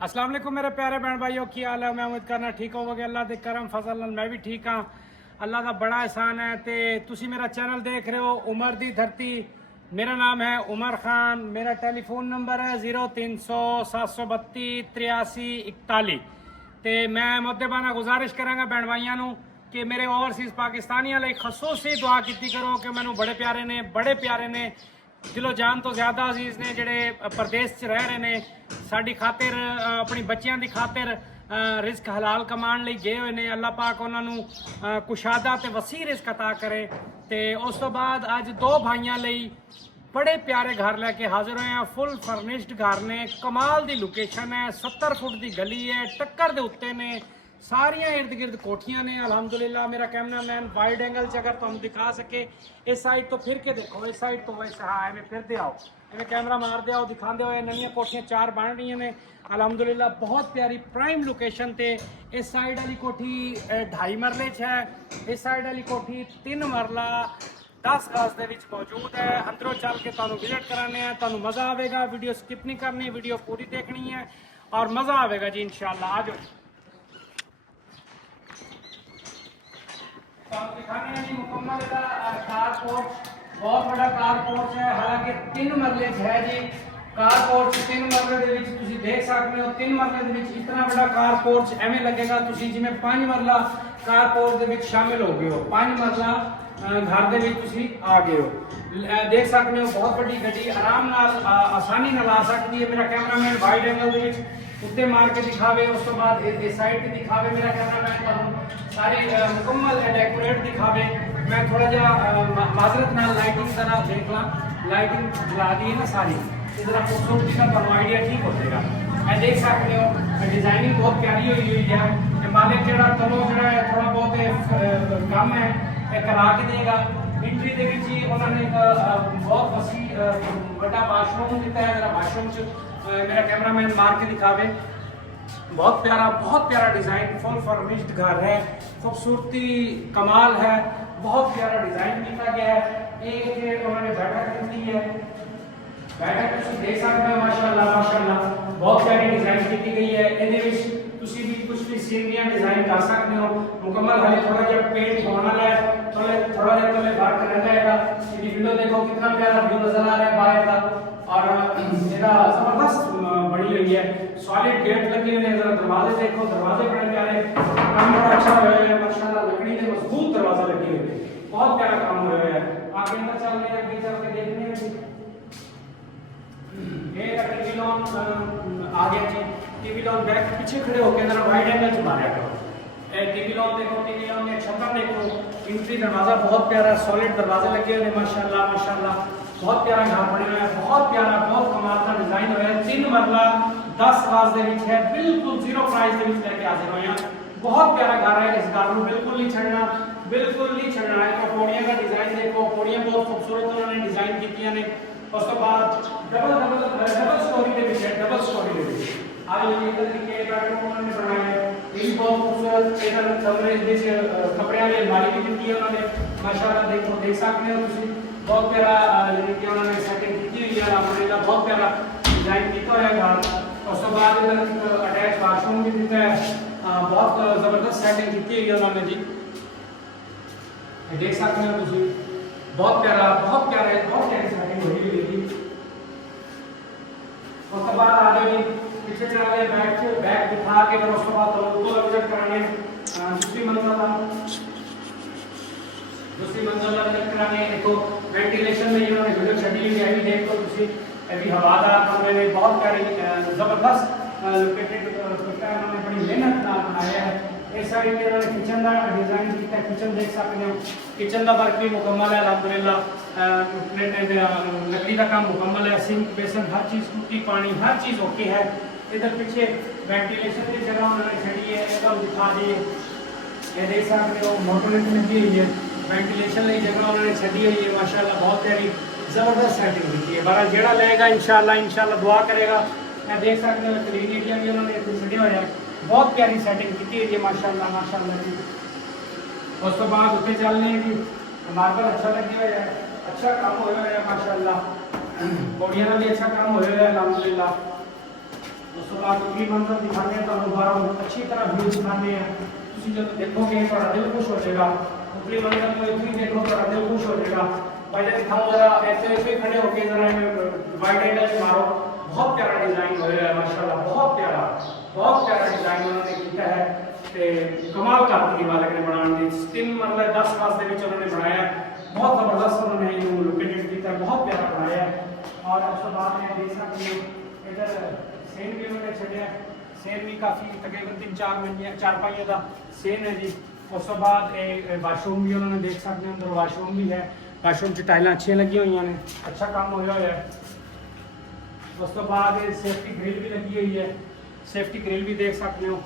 अस्सलाम वालेकुम मेरे प्यारे बहन भाइयों, की हाल है। मैं उम्मीद करना ठीक होवोगे। अल्लाह दे करम फजल नाल मैं भी ठीक हाँ। अल्लाह का बड़ा एहसान है। तो तुसी मेरा चैनल देख रहे हो उमर दी धरती। मेरा नाम है उमर खान। मेरा टेलीफोन नंबर है 0300 732 83 41। तो मैं मुद्देबाना गुजारिश करांगा बहन भाइयों नू कि मेरे ओवरसीज़ पाकिस्तानियों लिए खसूसी दुआ की करो कि मैनू बड़े प्यारे ने दिलो जान तो ज़्यादा अजीज़ ने जेडे प्रदेश च रह रहे ने साडी खातिर अपनी बच्चियां दी खातिर रिस्क हलाल कमाण लई गए हुए ने। अल्लाह पाक उन्हां नू कुशादा ते वसी रिस्क अता करे। ते उस तो बाद अज दो भाइयों लई बड़े प्यारे घर लैके हाजिर होए हैं। फुल फर्निश्ड घर ने, कमाल दी लोकेशन है, 70 फुट दी गली है, टक्कर दे उत्ते ने, सारियां इर्द गिर्द कोठियां ने। अल्हम्दुलिल्लाह मेरा कैमरा मैन वाइड एंगल च अगर तुम दिखा सके इस साइड तो फिर के देखो, इस साइड तो वैसे हाँ एवं फिर दे आओ, एवं कैमरा मार दे आओ, दिखाते हुए नवियां कोठियां 4 बन रही ने अल्हम्दुलिल्लाह। बहुत प्यारी प्राइम लोकेशन ते इस साइड वाली कोठी 2.5 मरले च है, इस साइड वाली कोठी 3 मरला 10 गज दे विच मौजूद है। अंदरों चल के तुहानू विजिट कराने हैं, तुहानू मज़ा आएगा। वीडियो स्किप नहीं करनी, वीडियो पूरी देखनी है और मज़ा आएगा जी इंशाल्लाह। आ जाओ दिखाने हैं जी मुकम्मल कारपोर्ट। बहुत बड़ा कारपोर्ट है, हालांकि 3 मरले है जी। कारपोर्ट 3 मरले दे विच तुसी देख सकते हो। 3 मरले दे विच इतना बड़ा कारपोर्ट एवें लगेगा तुसी जिवें 5 मरला कारपोर्ट दे विच शामिल हो गए हो, 5 मरला घर दे विच तुसी आ गए हो। देख सकते हो बहुत बड़ी गड्डी आराम नाल आसानी नाल आ सकती है। मेरा कैमरामैन वाइड एंगल दे विच उत्ते मार के दिखावे, उस तो बाद इस साइड पे दिखावे। मेरा कैमरामैन सारी मुकम्मल डेकोरेट दिखावे। मैं थोड़ा जहा माजरत नाल लाइटिंग जरा देख ला, लाइटिंग जला दी है ना सारी, जरा खूबसूरती का तुम आइडिया ठीक हो जाएगा। मैं देख सकते हो डिजाइनिंग बहुत प्यारी हुई है। मालिक जरा तलो जरा थोड़ा बहुत कम है करा के देगा। एंट्री दे विच ही उन्होंने एक बहुत वसी बड़ा वाशरूम दिता है। जरा वाशरूम मेरा कैमरामैन मार के दिखावे। बहुत प्यारा डिज़ाइन, फुल फर्निश्ड घर है, खूबसूरती कमाल है, बहुत प्यारा डिज़ाइन किया गया है। एक उन्होंने बैठक दी है, बैठक तुम देख सकते हो माशाल्लाह माशाल्लाह बहुत प्यारी डिज़ाइन की गई है। ये तुसी भी कुछ भी सीनरियां डिज़ाइन कर सकते हो। मुकम्मल हाले थोड़ा जब पेंट होना है थोड़ा जब तुम्हें वर्क रह जाएगा। ये विंडो देखो कितना प्यारा व्यू नजर आ रहा है बाहर का, और मेरा जबरदस्त बनी हुई है। सॉलिड गेट लगे हुए हैं, जरा दरवाजे देखो, दरवाजे बड़े प्यारे, काम बड़ा अच्छा हुआ है माशाल्लाह। लकड़ी के मजबूत दरवाजा लगे हुए हैं, बहुत प्यारा काम हुआ है। आगे अंदर चलने हैं, आगे चल के देखने हैं। ये टीवी लॉन आ गया जी। टीवी लॉन बैक पीछे खड़े होकर जरा वाइड एंगल च मारा करो। टीवी लॉन देखो, टीवी लॉन में छप्पर देखो, एंट्री दरवाजा बहुत प्यारा, सॉलिड दरवाजे लगे हुए हैं माशाल्लाह माशाल्लाह। बहुत प्यारा घर बने हुआ है, बहुत प्यारा, बहुत कमाल का डिजाइन हुआ है। 3 मरला 10 गज दे विच है, बिल्कुल जीरो प्राइस दे विच लेके हाजिर होए हैं। बहुत प्यारा घर है, इस घर को बिल्कुल नहीं छड़ना, बिल्कुल नहीं छड़ना है। पौड़ियां का डिजाइन देखो, पौड़ियां बहुत खूबसूरत उन्होंने डिजाइन की ने। उस तो बाद डबल स्टोरी दे विच है, डबल स्टोरी दे विच आज इधर के बेडरूम उन्होंने बनाया है, ये भी बहुत खूबसूरत। इधर कमरे विच कपड़े वाली अलमारी भी दी है उन्होंने माशाल्लाह। देखो देख सकते हो तुम, बहुत प्यारा उन्होंने सेटिंग की हुई है अल्हम्दुलिल्लाह। बहुत प्यारा डिजाइन किया है घर। उस तो बाद इधर अटैच वाशरूम भी दिता है, बहुत जबरदस्त सेटिंग की हुई है उन्होंने जी। देख सकते हो तुम, बहुत प्यारा बहुत प्यारी सेटिंग हुई हुई है। उस तो बाद आ गए पीछे चले बैक दिखा के, फिर उस तो बाद ऊपर विजिट कराने दूसरी मंजिल विजिट कराने। देखो वेंटिलेशन में इन्होंने वीडियो छड़ी हुई है, देखो तुसी अभी हवादार कमरे में बहुत प्यारी जबरदस्त लोकेटेड उन्होंने बड़ी मेहनत नाल बनाया है। इस साइड पे उन्होंने किचन का डिजाइन किया है, किचन देख सकते हो, किचन का वर्क भी मुकम्मल है अल्हम्दुलिल्लाह। लकड़ी का काम मुकम्मल है, सिंक बेसन हर चीज़, टूटी पानी हर चीज़ ओके है। इधर पीछे वेंटिलेशन की जगह उन्होंने छड़ी है, एकदम दिखा दी। ये देख सकते हो मोटर लगी हुई है, वेंटिलेशन की जगह उन्होंने छड़ी हुई है माशाल्लाह। बहुत प्यारी जबरदस्त सेटिंग की है। बारह जेड़ा लेगा इंशाल्लाह दुआ करेगा। मैं देख सकते हो क्लीन एरिया भी उन्होंने छड़िया हुआ है, बहुत प्यारी सेटिंग की हुई है माशाल्लाह माशाल्लाह जी। उस तो बाद उत्ते चलने जी, मार्बल अच्छा लगे हुआ है, अच्छा काम होया है माशाल्लाह। पौड़ियां भी अच्छा काम होया है अल्हम्दुलिल्लाह। ਉਸ ਤੋਂ ਬਾਅਦ ਕੀ ਮੰਜ਼ਰ ਦਿਖਾਣੇ ਆ ਤੁਹਾਨੂੰ ਬਾਹਰੋਂ ਅੱਛੀ ਤਰ੍ਹਾਂ ਵਿਊ ਦਿਖਾਣੇ ਆ। ਤੁਸੀਂ ਜਦੋਂ ਦੇਖੋਗੇ ਤੁਹਾਡਾ ਦਿਲ ਖੁਸ਼ ਹੋ ਜਾਏਗਾ। ਉੱਪਰੀ ਮੰਜ਼ਰ ਤੋਂ ਇੱਥੇ ਦੇਖੋ ਤੁਹਾਡਾ ਦਿਲ ਖੁਸ਼ ਹੋ ਜਾਏਗਾ। पहले दिखाओ जरा ऐसे खड़े होके जरा वाइड एंगल मारो। बहुत प्यारा डिजाइन होया है माशाल्लाह, बहुत प्यारा डिजाइन उन्होंने किया है ते कमाल करती मालिक ने बनाने दी। 3 मरले 10 गज ਦੇ ਵਿੱਚ उन्होंने बनाया। बहुत जबरदस्त उन्होंने इन्होंने लोकेटेड किया, बहुत प्यारा बनाया है। और उस बाद में देख सकते हो इधर सेन भी उन्होंने छड़िया। सेन भी काफ़ी तकरीबन 3-4 मंजिया 4 का सेन है जी। उस बाद वाशरूम भी उन्होंने देख सकते हैं, अंदर वाशरूम भी है। वाशरूम च टाइलें अच्छी लगी हुई ने, अच्छा काम होया है। उस तो बाद सेफ्टी ग्रिल भी लगी हुई है। सेफ्टी ग्रिल भी देख सकते हो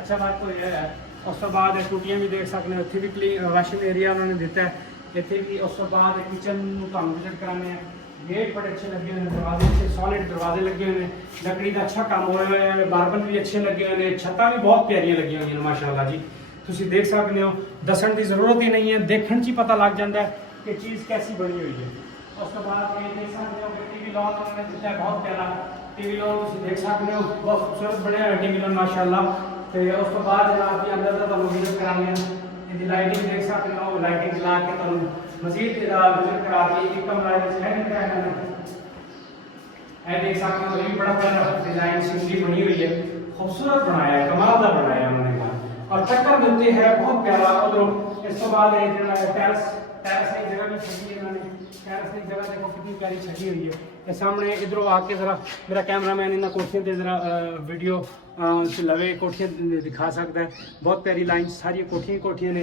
अच्छा बात होया है। उस तो बाद टूटियाँ भी देख सकते हो। इतने भी क्लीन वाशिंग एरिया उन्होंने दिता है। इतने भी उस तो बाद किचन तुम विजिट कराने हैं। गेट बड़े अच्छे लगे हुए हैं, दरवाजे अच्छे सॉलिड दरवाजे लगे हुए हैं। लकड़ी का अच्छा काम होया है। मार्बल भी अच्छे लगे हुए हैं। छत्तां भी बहुत प्यारियां लगी हुई हैं माशाल्लाह जी। ਤੁਸੀਂ देख सकते हो, दसन की जरूरत ही नहीं है, देखने च पता लग जाता है कि चीज़ कैसी बनी हुई है। उस तो बाद ये देख सकते हो कि टीवी लॉन उन्होंने दिता है, बहुत प्यारा टीवी लॉन तुम देख सकते हो, बहुत खूबसूरत बनया है टीवी लॉन माशाल्लाह। तो उस तो बाद जनाब जी अंदर का तुम विजिट कराने इसकी लाइटिंग देख सकते हो। लाइटिंग ला के तुम मजीद विजिट करा के एक कमरा देख सकते हो। ये बड़ा प्यारा डिजाइन सीनरी बनी हुई है, खूबसूरत बनाया है, कमाल का बनाया है उन्होंने। और चक्कर मिलते हैं बहुत प्यारा। उधर इस तो बाद टेरेस एक जगह भी छड़ी है इन्होंने। टेरेस एक जगह देखो कितनी प्यारी छड़ी हुई है। ये सामने इधरों आके ज़रा मेरा कैमरामैन इन कोठियों से ज़रा वीडियो लवे कोठियाँ दिखा सकता है। बहुत प्यारी लाइन सारी कोठियाँ ने।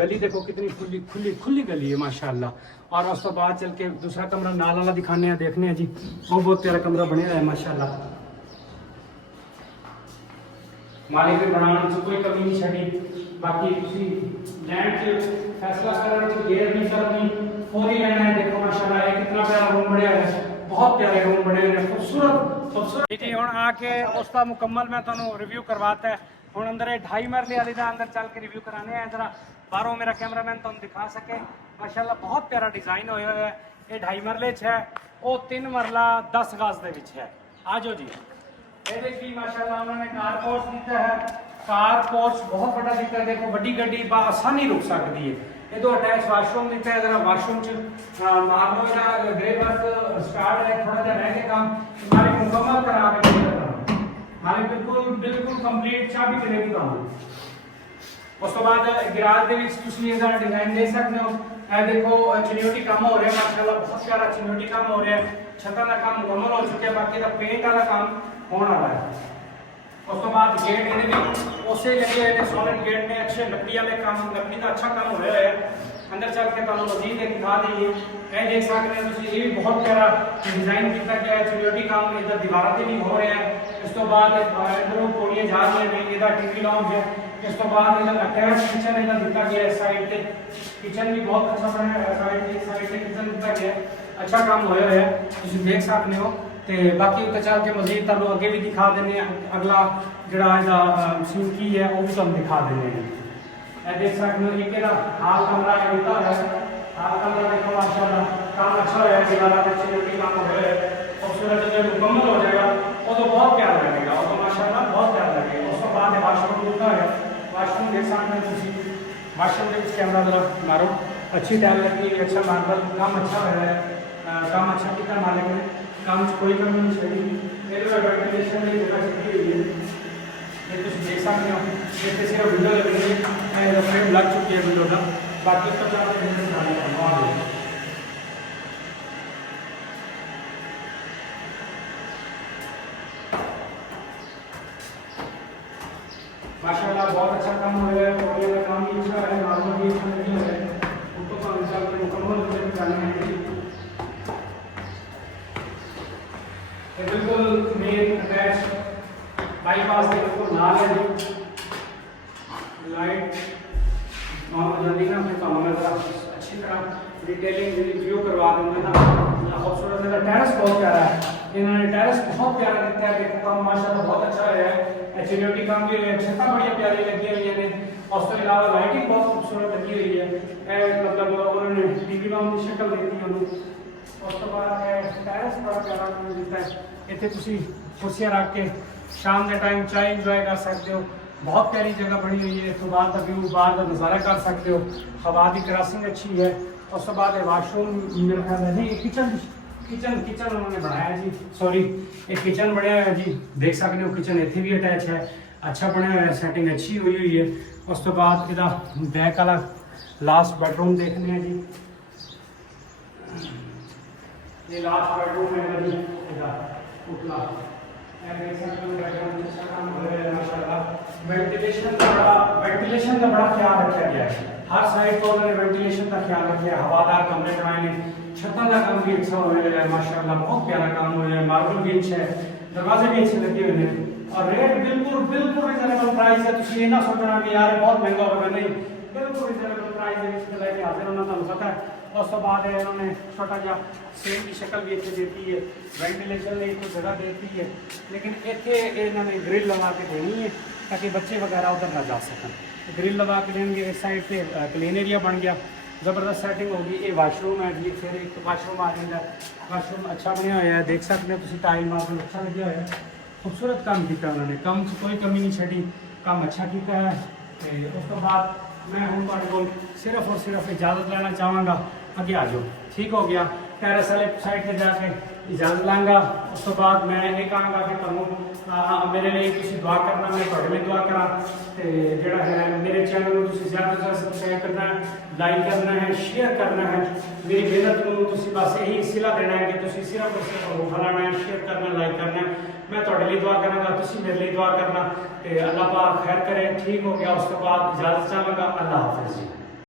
गली देखो कितनी खुली गली है माशाल्लाह। और उस तो बाद चल के दूसरा कमरा नाल वाला दिखाने हैं, देखने हैं जी। वो बहुत प्यारा कमरा बने हुआ है माशाल्लाह। मालिक ने बनाने कोई कमी नहीं छड़ी। बाकी तुसी लैंड च फैसला करने च देर नहीं करनी, फौरी लेना है। देखो माशाल्लाह ये कितना प्यारा रूम बनया है, बहुत प्यारे रूम बने हुए हैं, खूबसूरत जी। हुण आके उसका मुकम्मल मैं तुहानू रिव्यू करवाता है। हुण अंदर 2.5 मरले वाली दा अंदर चल के रिव्यू कराने हैं। जरा बाहरों मेरा कैमरामैन तुहानू दिखा सके। माशाल्लाह बहुत प्यारा डिजाइन होया है। ये 2.5 मरले च है, वो 3 मरला 10 गज दे विच है। आ जाओ जी। ये देखिए माशाल्लाह उन्होंने कार पोर्च दिता है। कार पोर्च बहुत बड़ा दिता है। देखो बड़ी गड्डी आसानी रुक सकती है। ये तो अटैच वाशरूम दिता है। जरा वाशरूम च मार्बल का ग्रे वर्क स्टार्ट है, थोड़ा सा रह के काम मालिक मुकम्मल करा के मालिक बिल्कुल कंप्लीट चाबी चलेगी काम। उस तो बाद गिराज के डिजाइन दे सकते हो। देखो चिन्योटी काम हो रहा है माशाल्लाह, बहुत प्यारा चिन्योटी काम हो रहा है। छतों का काम मुकम्मल हो चुका है, बाकी का पेंट वाला काम होने वाला है। उस तो बाद गेट ये उस लगे हुए सॉलिड गेट में अच्छे लकड़ी वाले काम, लकड़ी का अच्छा काम हो रहा है। अंदर चल के तुम मजीद दिखा देंगे। ये देख सकते हैं ये भी बहुत प्यारा डिजाइन किया गया है। चिन्योटी काम इधर दीवारों से भी हो रहा है। इस तो बाद इधरों पौड़ियाँ जा रही हैं, इधर टीवी लॉन्च है। इस तो बाद इधर अटैच किचन इधर दिता गया है। साइड से किचन भी बहुत अच्छा बनाया है। साइड से किचन दिता गया है, अच्छा काम होया है, तुम देख सकते हो। तो बाकी उत्ते चल के मजीद तुहानू अगे भी दिखा देने। अगला जिहड़ा इहदा सीन की है वो भी तुहानू दिखा देने। ये देख सकते हो एक हाल कमरा दिता है। हाल कमरा देखो माशाल्लाह काम अच्छा होया है। दीवारों पे चिन्होटी काम हो रहा है, खूबसूरत जब मुकम्मल हो जाएगा वो तो बहुत प्यारा लगेगा, वो तो माशाल्लाह बहुत प्यारा लगेगा। उस बाद वाशरूम दिता है। वाशरूम देख सकते हैं तुम। वाशरूम के कैमरा जरा मारो, अच्छी टाइल लगी है, अच्छा मार्बल काम अच्छा हो रहा है। काम अच्छा किया मालिक ने, काम कोई कमी नहीं छड़ी। वेंटिलेशन की जगह छड़ी हुई है, ये तुम देख सकते हो। जैसे सिर्फ विंडो लगी है, फ्रेम लग चुकी है विंडो का, बाकी तो माशाल्लाह बहुत अच्छा काम हो रहा है। पौड़ियों का काम भी अच्छा है, मार्बल भी अच्छा लगी है। ऊपर का इंशाल्लाह मुकम्मल होकर निकालना है। ये बिल्कुल मेन अटैच बाईपास के बिल्कुल नाल है जी। लाइट जल्दी ना फिर तो मैं अच्छी तरह डिटेलिंग रिव्यू करवा दूंगा ना। खूबसूरत है, टेरेस बहुत प्यारा है। इन्होंने टेरेस बहुत प्यारा दिखता है। देखो काम माशाल्लाह बहुत अच्छा है। चिन्योटी काम भी छत्ता बड़ी प्यारी लगी हुई है। और उसके अलावा लाइटिंग बहुत खूबसूरत लगी हुई है। मतलब उन्होंने टीवी लॉन्च की शक्ल दी थी उन्होंने। उस तो बाद टेरेस बड़ा प्यारा दिखता है। इतने कुर्सियाँ रख के शाम के टाइम चाय इंजॉय कर सकते हो। बहुत प्यारी जगह बनी हुई है। तो बाहर का व्यू, बाहर का नज़ारा कर सकते हो। हवा की क्रॉसिंग अच्छी है। उस तो बाद वाशरूम मेरे ख्याल है नहीं, किचन किचन किचन उन्होंने बनाया जी, सॉरी एक किचन बनया है जी, देख सकते हो। किचन इतने भी अटैच है, अच्छा बनया हुआ है, सेटिंग अच्छी हुई है। उस तो बाद इहदा बैक वाला लास्ट बेडरूम देखने हैं जी। ये लास्ट बेडरूम है जी, इधर उतला वेंटिलेशन का बड़ा ख्याल रखा गया है। हर साइड पर उन्होंने वेंटिलेशन का ख्याल रखा है। हवादार कमरे बनाए हैं। छतों का काम भी अच्छा हो रहा है माशाल्लाह, बहुत प्यारा काम हो रहा है। मार्बल भी अच्छा है, दरवाजे भी अच्छे लगे हुए हैं। और रेट बिल्कुल बिल्कुल रिजनेबल प्राइस है। तुम ये ना सोचना कि यार बहुत महंगा होगा, नहीं, बिल्कुल रिजनेबल प्राइस है। लेके हाजिर होना तुम पता है। उस तो बाद इन्होंने छोटा जा सेम की शक्ल भी इतने देती है, वेंटिलेशन ने एक जगह देती है, लेकिन इतने इन्होंने ग्रिल लगा के देनी है ताकि बच्चे वगैरह उधर ना जा सकन। ग्रिल लगा के देंगे। इस साइड पे क्लीन एरिया बन गया, ज़बरदस्त सेटिंग होगी। ये वाशरूम है जी, फिर एक वाशरूम आ जाएगा। वाशरूम अच्छा बनया हुआ है, देख सकते हो तुम, टाइल मार्बल अच्छा लगे हुआ है, खूबसूरत काम किया उन्होंने। कम कोई कमी नहीं छड़ी, काम अच्छा किया है। उस तो बाद मैं हूँ ਤੁਹਾਡੇ ਕੋਲ सिर्फ और सिर्फ इजाज़त लेना चाहूँगा, आगे आ जाओ। ठीक हो गया, टेरेस वाले साइड पे जाके इजाज़त लाँगा। उस तो बाद मैं ये कहांगा कि तुम मेरे लिए तुम दुआ करना, मैं ਤੁਹਾਡੇ लिए दुआ करा। तो जोड़ा है मेरे चैनल में तुम ज़्यादा से ज़्यादा सबसक्राइब करना है, लाइक करना है, शेयर करना है। मेरी मेहनत को तुम बस यही सिला देना है कि तुम सिर्फ और सिर्फ फलाना है, शेयर करना, लाइक करना है। मैं ਤੁਹਾਡੇ लिए दुआ कराँगा, तुम मेरे लिए दुआ करना। तो अल्लाह पाक खैर करे। ठीक हो गया, उसके बाद इजाज़त चाहूँगा। अल्लाह हाफ़िज़ जी।